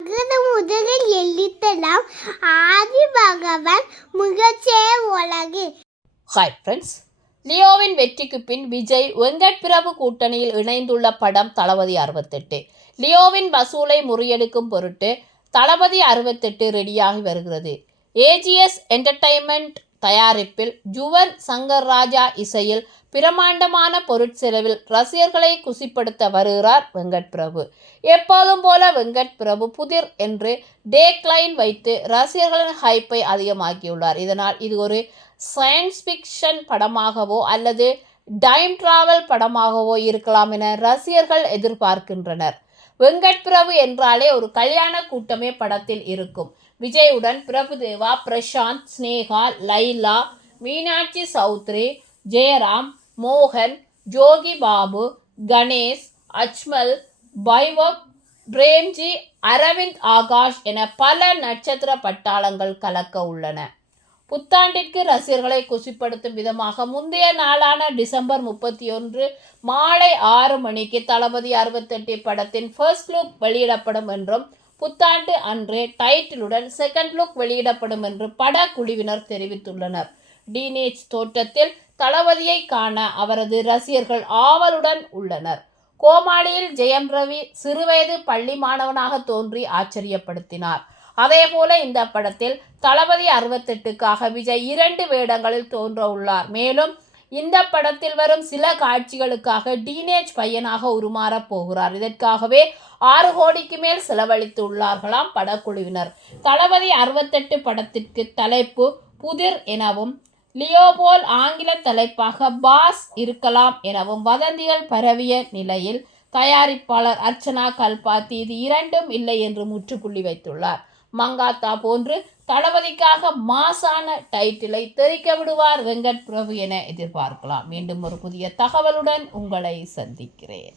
அகர முதலில் எழுத்தலாம் ஆதி பகவான் முகச்சே உலகு. ஹாய் ஃப்ரெண்ட்ஸ் லியோவின் வெற்றிக்கு பின் விஜய் வெங்கட் பிரபு கூட்டணியில் இணைந்துள்ள படம் தளபதி அறுபத்தெட்டு. லியோவின் வசூலை முறியடிக்கும் பொருட்டு தளபதி அறுபத்தெட்டு ரெடியாகி வருகிறது. ஏஜிஎஸ் என்டர்டைன்மெண்ட் தயாரிப்பில் ஜுவன் சங்கர் ராஜா இசையில் பிரமாண்டமான பொருட்செலவில் ரசிகர்களை குசிப்படுத்த வருகிறார் வெங்கட் பிரபு எப்போதும் போல வெங்கட் பிரபு புதிர் என்று டேக்லைன் வைத்து ரசிகர்களின் ஹைப்பை அதிகமாக்கியுள்ளார். இதனால் இது ஒரு சயின்ஸ் ஃபிக்ஷன் படமாகவோ அல்லது டைம் டிராவல் படமாகவோ இருக்கலாம் என ரசிகர்கள் எதிர்பார்க்கின்றனர். வெங்கட் பிரபு என்றாலே ஒரு கல்யாண கூட்டமே படத்தில் இருக்கும். விஜயுடன் பிரபுதேவா பிரசாந்த் ஸ்னேகா லைலா மீனாட்சி சௌத்ரி ஜெயராம் மோகன் ஜோகி பாபு கணேஷ் அஜ்மல் பைவக் பிரேம்ஜி அரவிந்த் ஆகாஷ் என பல நட்சத்திர பட்டாளங்கள் கலக்க உள்ளன. புத்தாண்டிற்கு ரசிகர்களை குசிப்படுத்தும் விதமாக முந்தைய நாளான டிசம்பர் முப்பத்தி ஒன்று மாலை ஆறு மணிக்கு தளபதி அறுபத்தெட்டு படத்தின் ஃபர்ஸ்ட் லுக் வெளியிடப்படும் என்றும் புத்தாண்டு அன்றே டைட்டிலுடன் செகண்ட் லுக் வெளியிடப்படும் என்று படக்குழுவினர் தெரிவித்துள்ளனர். டீனேஜ் தோற்றத்தில் தளபதியை காண அவரது ரசிகர்கள் ஆவலுடன் உள்ளனர். கோமாளியில் ஜெயம் ரவி சிறுவயது பள்ளி மாணவனாக தோன்றி ஆச்சரியப்படுத்தினார். அதேபோல இந்த படத்தில் தளபதி அறுபத்தெட்டுக்காக விஜய் இரண்டு வேடங்களில் தோன்ற உள்ளார். மேலும் இந்த படத்தில் வரும் சில காட்சிகளுக்காக டீனேஜ் பையனாக உருமாறப் போகிறார். இதற்காகவே ஆறு கோடிக்கு மேல் செலவழித்து உள்ளார்களாம் படக்குழுவினர். தளபதி அறுபத்தெட்டு படத்திற்கு தலைப்பு புதிர் எனவும் லியோபோல் ஆங்கில தலைப்பாக பாஸ் இருக்கலாம் எனவும் வதந்திகள் பரவிய நிலையில் தயாரிப்பாளர் அர்ச்சனா கல்பாத்தி இது இரண்டும் இல்லை என்று முற்றுப்புள்ளி வைத்துள்ளார். மங்காத்தா போன்று தளபதிக்காக மாசான டைட்டிலை தெரிக்க விடுவார் வெங்கட் பிரபு என எதிர்பார்க்கலாம். மீண்டும் ஒரு புதிய தகவலுடன் உங்களை சந்திக்கிறேன்.